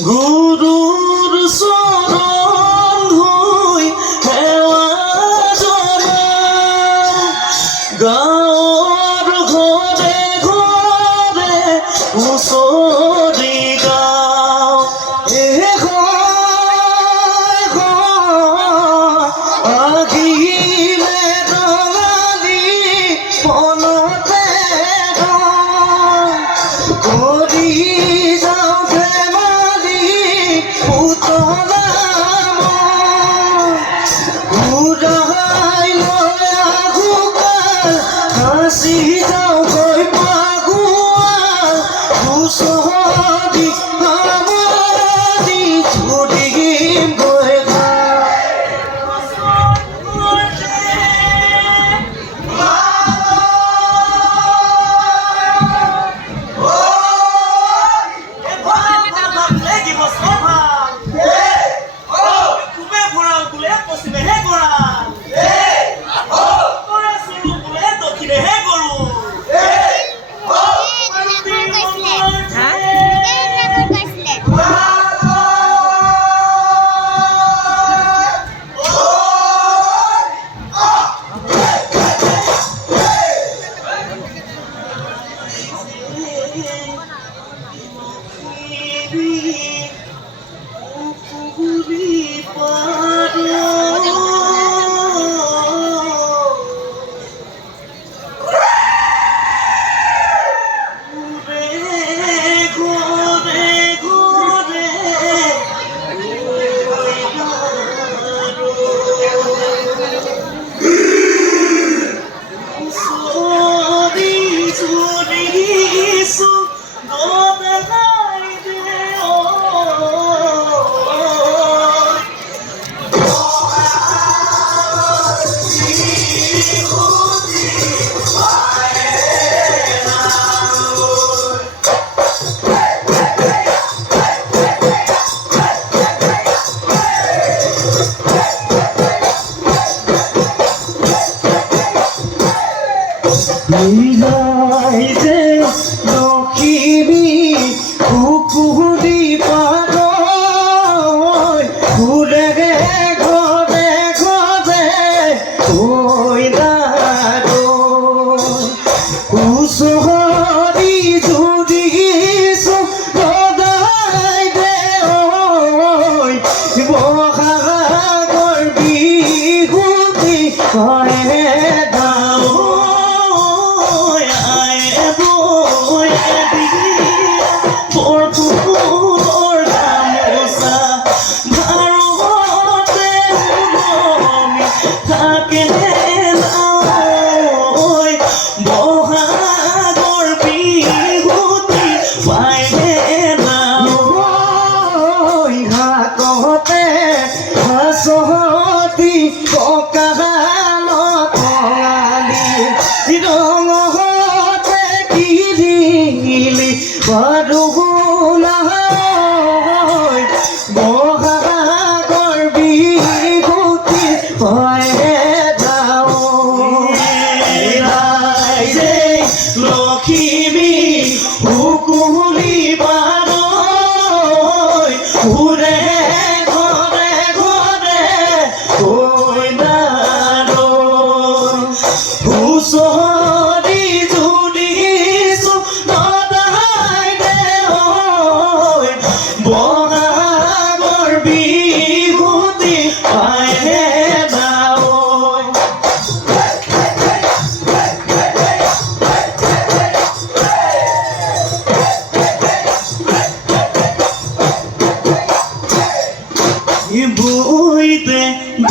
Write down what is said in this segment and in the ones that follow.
গুৰুৰ চৰণ ধুই সেৱা জনাওঁ গাঁৱৰ ঘৰে ঘৰে হুঁচৰি গাওঁ আহিলে ৰঙালী মনতে কৰি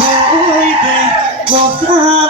বইতে কথা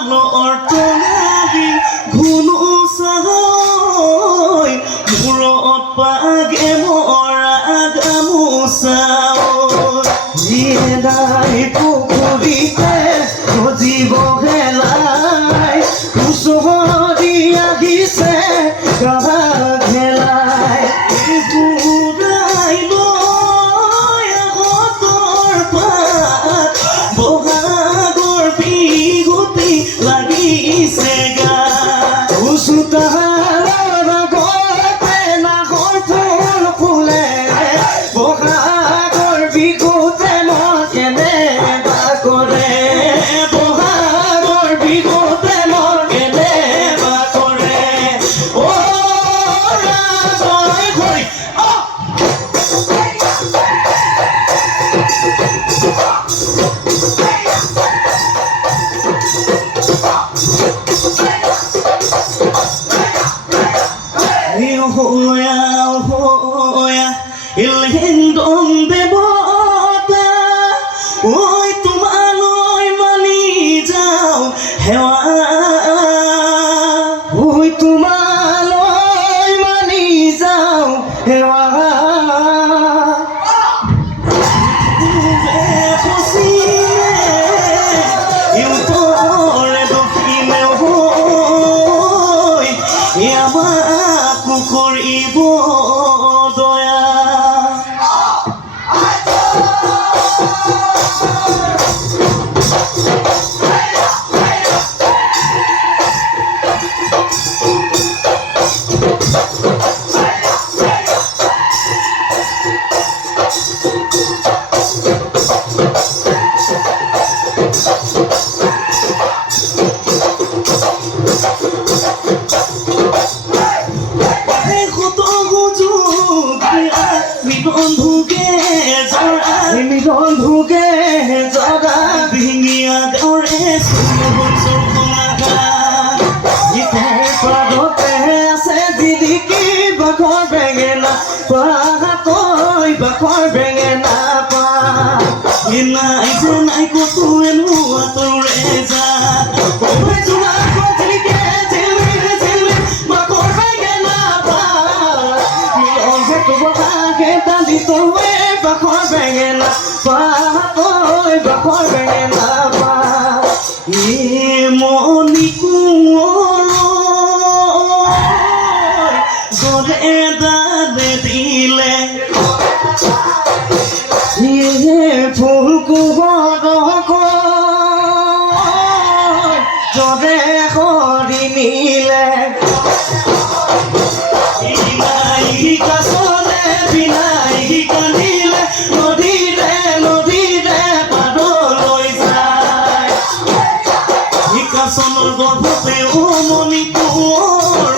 বন্ধুকে জৰা ডিঙিয়া গাঁৱৰে চুৰ ইটাৰ পাৰতে আছে জিলিকি বাখৰ বেঙেনা পাহাকৈ বাখৰ বেঙেনা পা নাই যে নাই কতো এনো আঁতৰে যা বাখৰ বেঙেনা পাহাকৈ বাখৰ বেঙেনা পা মণি কোঁৱৰ গলে দালে দিলে ফুল কোহৰ জৰে সৰি নিলে কাছলে বিলাই কান্দিলে নদীৰে নদীৰে পাৰলৈ যায় কাছলৰ গৰ্ভতে ও মণি কোঁৱৰ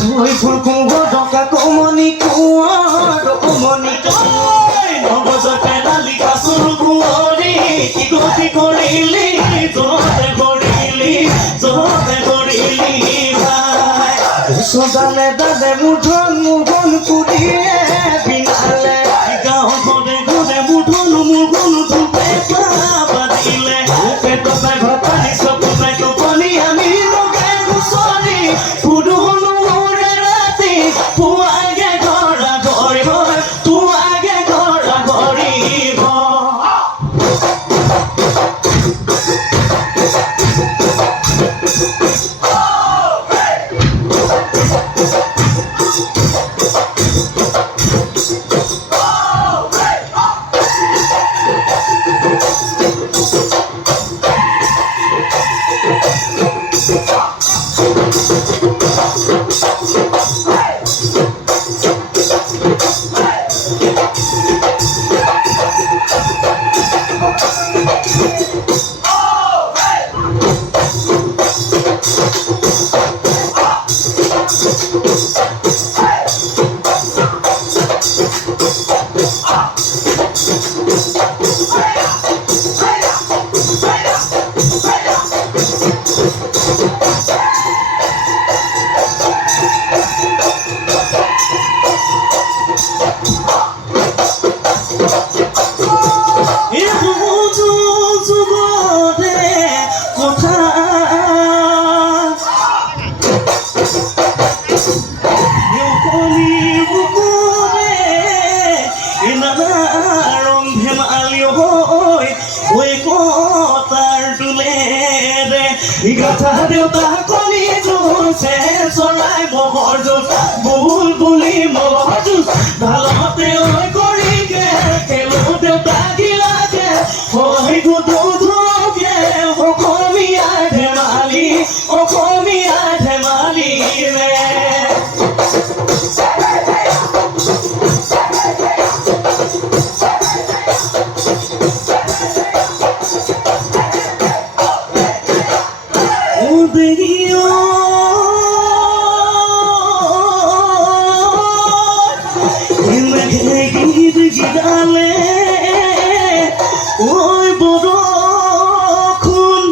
থৈ ফুল কোহৰ ডকা কমনি কোঁৱৰ মণি নগজতে ডালি কাছৰ কোঁৱৰী কি গতি কৰিলি যতে কৰিলি ভাই সদালে দালে মুঠন পুৰিয়ে বিনালে গাঁও ঘৰে ঘৰে মুঠন ধুপে বাজিলে পেটতে ঘটালি চকুতে টোপনি আমি লগে গুচনি পুৰুষনো মোৰে ৰাতি পুৱাগে ঘৰা ঘৰিব পুৱাগে ঘৰা ঘৰিব গাথা দেউতা কলি জোছে চৰাই মহৰ যুঁজ বুল বুলি মহৰ যুঁজ ভালতে ঐ কৰিকে খেলো দেউতা গিলাকে হৈ গুদু ধুকে অসমীয়া ধেমালি ৰে ঐ বৰষুণ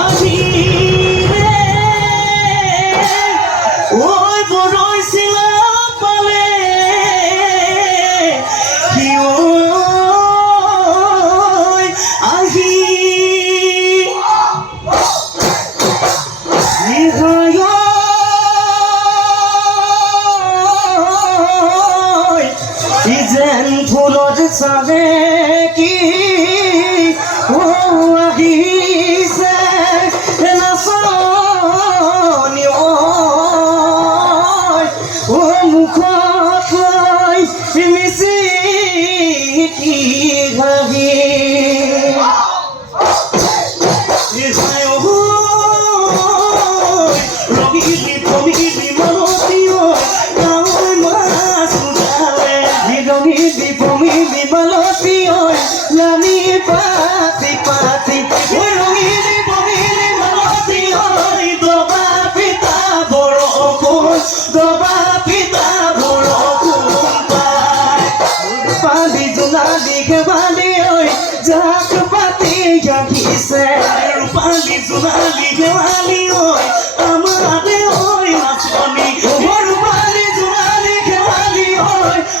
আহিলে ঐ বৰৈচিলা পালে কি আহি যেন ফুলত চালে কি আহিছে নাচনি মুখত লৈ মিচিকি ঘাহি ৰঙিলি পমিলি মনতি ৰঙিলি পমিলি মালতী নামি পাতি পাতি ৰঙিলি পমিলি মালতী দবা পিতা বৰষুণ দবা পিতা বৰষুণ পাই ৰূপালী জোনালী শেৱালী ঐ জাক পাতি আহিছে ৰূপালী জোনালী শেৱালী ঐ আমাৰে ঐ নাচনী ৰূপালী জোনালী শেৱালী ঐ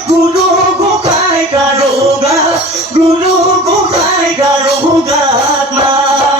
গুৰু গোসাঁই গাৰো গাত গুৰু গোসাঁই গাৰো গাত নাই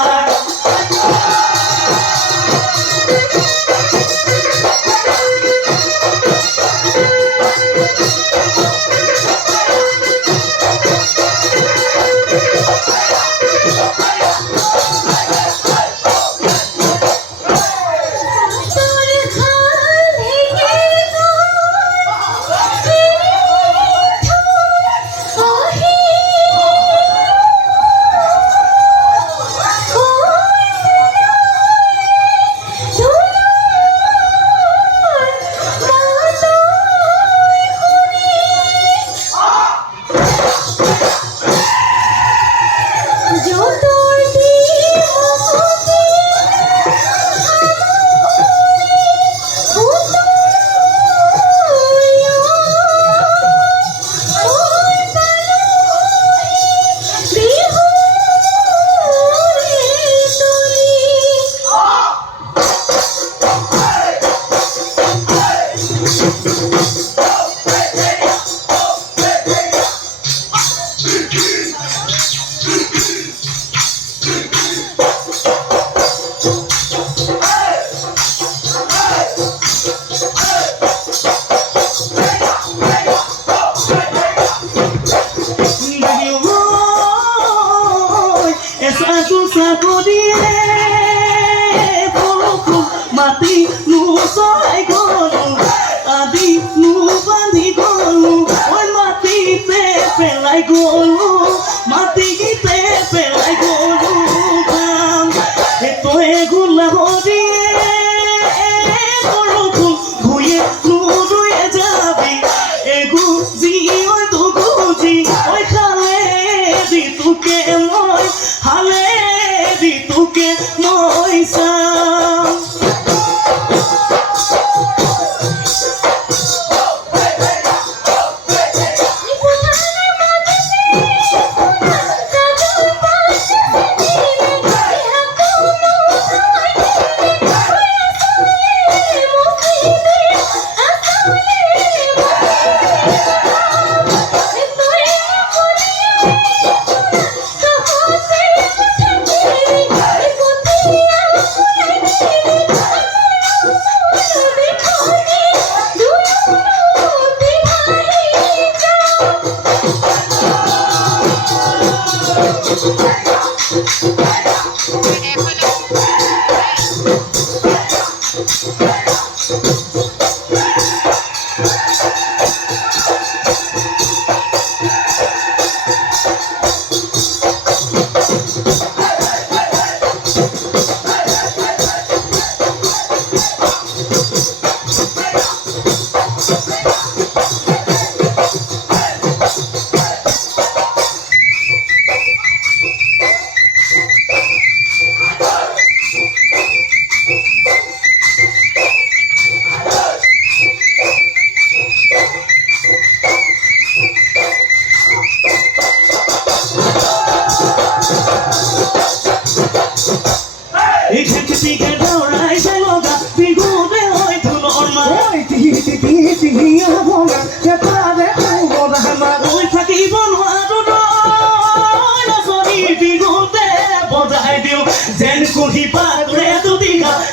মাটি নুচৰাই গলো আদি নুবান্ধি গলো ঐ মাটিতে পেলাই গলো মাটিতে পেলাই গলো কাম তই গোলাপ দিয়ে বৰষুণ ভূঞে নুৰুয়ে যাবি এগু যি ঐ দুগুজি ঐ খালে দিতুকে মই হালে দিতুকে মই চাম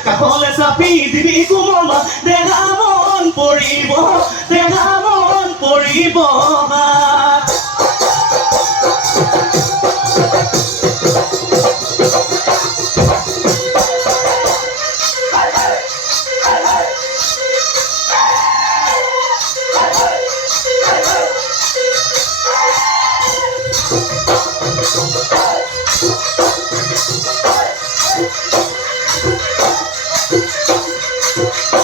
কাষলে চাপি দিবি কোমল দেখা মন পৰিব Thank you.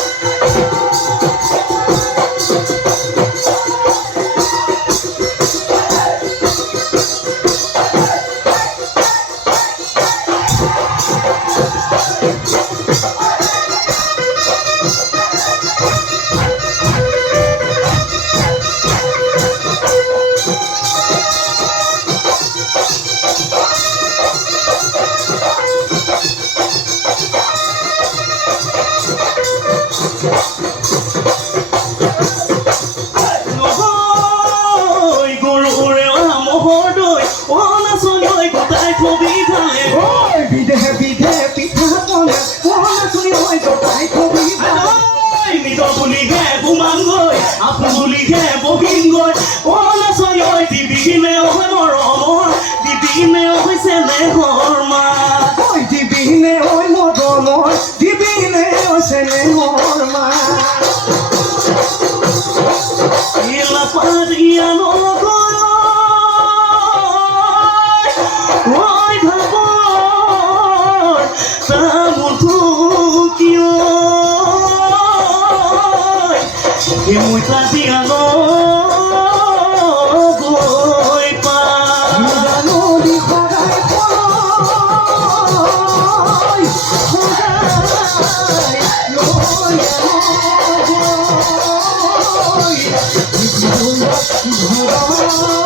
এই মই কাজিয়া গৈ পা নদী সদায় সদায়